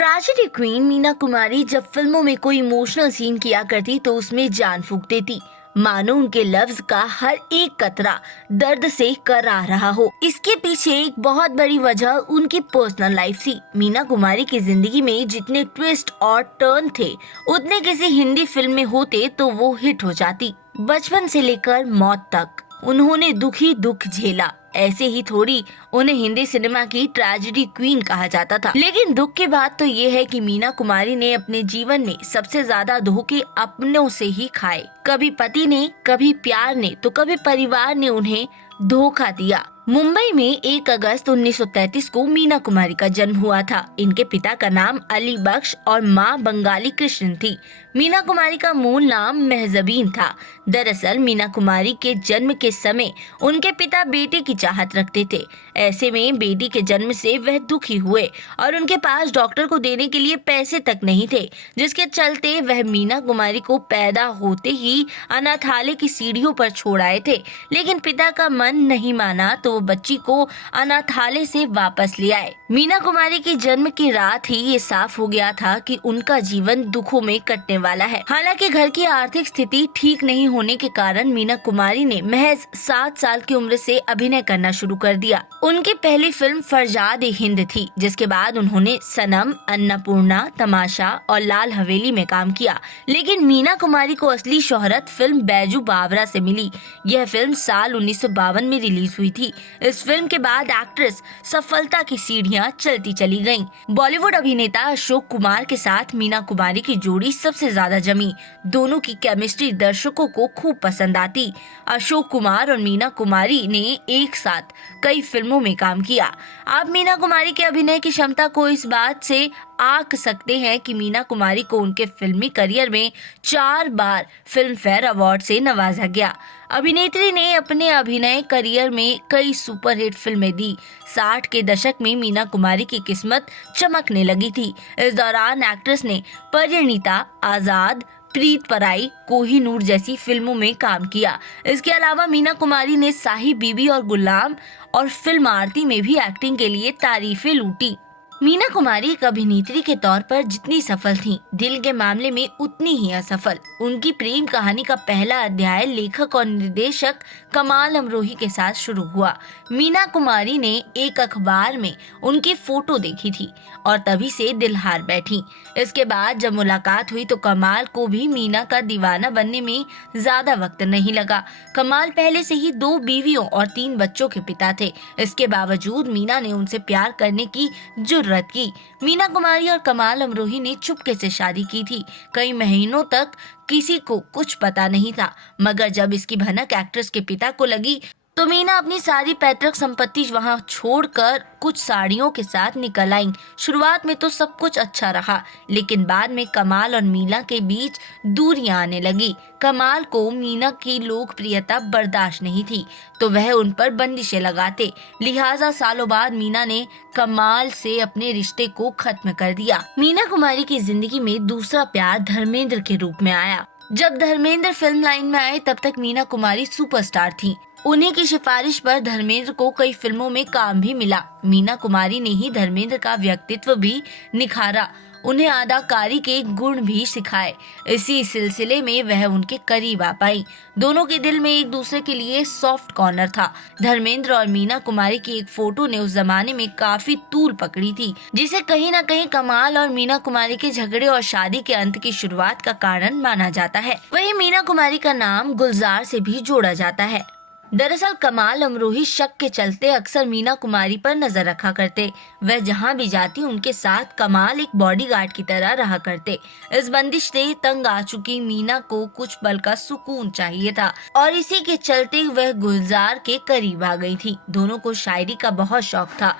Tragedy queen Meena Kumari जब फिल्मों में कोई इमोशनल सीन किया करती तो उसमें जान फूंक देती, मानो उनके लफ्ज का हर एक कतरा दर्द से करा रहा हो। इसके पीछे एक बहुत बड़ी वजह उनकी पर्सनल लाइफ थी। मीना कुमारी की जिंदगी में जितने ट्विस्ट और टर्न थे, उतने किसी हिंदी फिल्म में होते तो वो हिट हो जाती। बचपन से लेकर मौत तक उन्होंने दुख ही दुख झेला। ऐसे ही थोड़ी उन्हें हिंदी सिनेमा की ट्रेजेडी क्वीन कहा जाता था। लेकिन दुख की बात तो ये है कि मीना कुमारी ने अपने जीवन में सबसे ज्यादा धोखे अपनों से ही खाए। कभी पति ने, कभी प्यार ने, तो कभी परिवार ने उन्हें धोखा दिया। मुंबई में 1 अगस्त 1933 को मीना कुमारी का जन्म हुआ था। इनके पिता का नाम अली बख्श और माँ बंगाली कृष्ण थी। मीना कुमारी का मूल नाम महजबीन था। दरअसल मीना कुमारी के जन्म के समय उनके पिता बेटे की चाहत रखते थे। ऐसे में बेटी के जन्म से वह दुखी हुए और उनके पास डॉक्टर को देने के लिए पैसे तक नहीं थे, जिसके चलते वह मीना कुमारी को पैदा होते ही अनाथालय की सीढ़ियों पर छोड़ आए थे। लेकिन पिता का मन नहीं माना तो वो बच्ची को अनाथालय से वापस ले आए। मीना कुमारी के जन्म की रात ही ये साफ हो गया था कि उनका जीवन दुखों में कटने वाला है। हालांकि घर की आर्थिक स्थिति ठीक नहीं होने के कारण मीना कुमारी ने महज 7 साल की उम्र से अभिनय करना शुरू कर दिया। उनकी पहली फिल्म फरजाद-ए-हिंद थी, जिसके बाद उन्होंने सनम, अन्नपूर्णा, तमाशा और लाल हवेली में काम किया। लेकिन मीना कुमारी को असली शोहरत फिल्म बैजू बावरा से मिली। यह फिल्म साल 1952 में रिलीज हुई थी। इस फिल्म के बाद एक्ट्रेस सफलता की सीढ़ियां चलती चली गईं। बॉलीवुड अभिनेता अशोक कुमार के साथ मीना कुमारी की जोड़ी सबसे ज्यादा जमी। दोनों की केमिस्ट्री दर्शकों को खूब पसंद आती। अशोक कुमार और मीना कुमारी ने एक साथ कई फिल्मों में काम किया। आप मीना कुमारी के अभिनय की क्षमता को इस बात से आंक सकते हैं कि मीना कुमारी को उनके फिल्मी करियर में 4 बार फिल्म फेयर अवार्ड से नवाजा गया। अभिनेत्री ने अपने अभिनय करियर में कई सुपरहिट फिल्में दी। 60 के दशक में मीना कुमारी की किस्मत चमकने लगी थी। इस दौरान एक्ट्रेस ने परिणीता, आजाद, प्रीत पराई, कोहिनूर जैसी फिल्मों में काम किया। इसके अलावा मीना कुमारी ने साहिब बीबी और गुलाम और फिल्म आरती में भी एक्टिंग के लिए तारीफें लूटी। मीना कुमारी एक अभिनेत्री के तौर पर जितनी सफल थीं, दिल के मामले में उतनी ही असफल। उनकी प्रेम कहानी का पहला अध्याय लेखक और निर्देशक कमाल अमरोही के साथ शुरू हुआ। मीना कुमारी ने एक अखबार में उनकी फोटो देखी थी और तभी से दिल हार बैठी। इसके बाद जब मुलाकात हुई तो कमाल को भी मीना का दीवाना बनने में ज्यादा वक्त नहीं लगा। कमाल पहले से ही 2 बीवियों और 3 बच्चों के पिता थे। इसके बावजूद मीना ने उनसे प्यार करने की जुर्रत की। मीना कुमारी और कमाल अमरोही ने चुपके से शादी की थी। कई महीनों तक किसी को कुछ पता नहीं था, मगर जब इसकी भनक एक्ट्रेस के पिता को लगी तो मीना अपनी सारी पैतृक संपत्ति वहां छोड़कर कुछ साड़ियों के साथ निकल आईं। शुरुआत में तो सब कुछ अच्छा रहा, लेकिन बाद में कमाल और मीना के बीच दूरियां आने लगी। कमाल को मीना की लोकप्रियता बर्दाश्त नहीं थी तो वह उन पर बंदिशें लगाते। लिहाजा सालों बाद मीना ने कमाल से अपने रिश्ते को खत्म कर दिया। मीना कुमारी की जिंदगी में दूसरा प्यार धर्मेंद्र के रूप में आया। जब धर्मेंद्र फिल्म लाइन में आए तब तक मीना कुमारी सुपरस्टार थी। उन्हीं की सिफारिश पर धर्मेंद्र को कई फिल्मों में काम भी मिला। मीना कुमारी ने ही धर्मेंद्र का व्यक्तित्व भी निखारा, उन्हें अदाकारी के गुण भी सिखाए। इसी सिलसिले में वह उनके करीब आ पाई। दोनों के दिल में एक दूसरे के लिए सॉफ्ट कॉर्नर था। धर्मेंद्र और मीना कुमारी की एक फोटो ने उस जमाने में काफी तूल पकड़ी थी, जिसे कहीं न कहीं कमाल और मीना कुमारी के झगड़े और शादी के अंत की शुरुआत का कारण माना जाता है। वहीं मीना कुमारी का नाम गुलजार से भी जोड़ा जाता है। दरअसल कमाल अमरोही शक के चलते अक्सर मीना कुमारी पर नजर रखा करते। वह जहां भी जाती उनके साथ कमाल एक बॉडीगार्ड की तरह रहा करते। इस बंदिश से तंग आ चुकी मीना को कुछ पल का सुकून चाहिए था और इसी के चलते वह गुलजार के करीब आ गई थी। दोनों को शायरी का बहुत शौक था।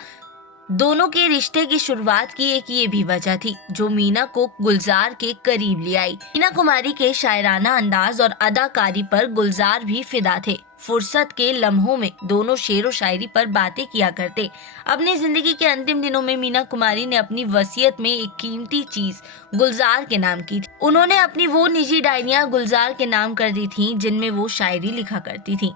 दोनों के रिश्ते की शुरुआत की एक ये भी वजह थी जो मीना को गुलजार के करीब ले आई। मीना कुमारी के शायराना अंदाज और अदाकारी पर गुलजार भी फिदा थे। फुर्सत के लम्हों में दोनों शेरो शायरी पर बातें किया करते। अपनी जिंदगी के अंतिम दिनों में मीना कुमारी ने अपनी वसीयत में एक कीमती चीज गुलजार के नाम की थी। उन्होंने अपनी वो निजी डायरियां गुलजार के नाम कर दी थीं, जिनमें वो शायरी लिखा करती थीं।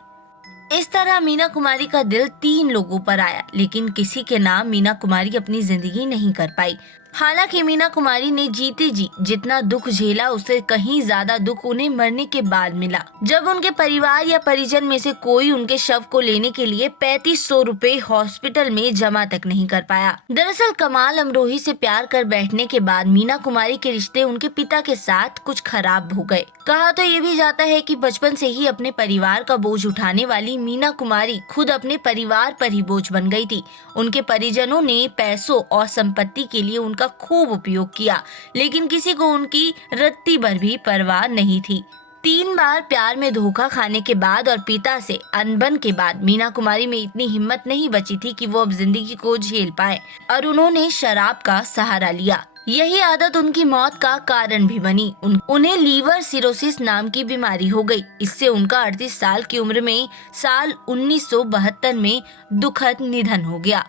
इस तरह मीना कुमारी का दिल 3 लोगों पर आया, लेकिन किसी के नाम मीना कुमारी अपनी जिंदगी नहीं कर पाई। हालांकि मीना कुमारी ने जीते जी जितना दुख झेला उससे कहीं ज्यादा दुख उन्हें मरने के बाद मिला, जब उनके परिवार या परिजन में से कोई उनके शव को लेने के लिए 3500 रुपए हॉस्पिटल में जमा तक नहीं कर पाया। दरअसल कमाल अमरोही से प्यार कर बैठने के बाद मीना कुमारी के रिश्ते उनके पिता के साथ कुछ खराब हो गए। कहा तो ये भी जाता है कि बचपन से ही अपने परिवार का बोझ उठाने वाली मीना कुमारी खुद अपने परिवार पर ही बोझ बन गई थी। उनके परिजनों ने पैसों और संपत्ति के लिए उनका खूब उपयोग किया, लेकिन किसी को उनकी रत्ती भर भी परवाह नहीं थी। 3 बार प्यार में धोखा खाने के बाद और पिता से अनबन के बाद मीना कुमारी में इतनी हिम्मत नहीं बची थी कि वो अब जिंदगी को झेल पाए और उन्होंने शराब का सहारा लिया। यही आदत उनकी मौत का कारण भी बनी। उन्हें लीवर सिरोसिस नाम की बीमारी हो गई। इससे उनका 38 साल की उम्र में साल 1972 में दुखद निधन हो गया।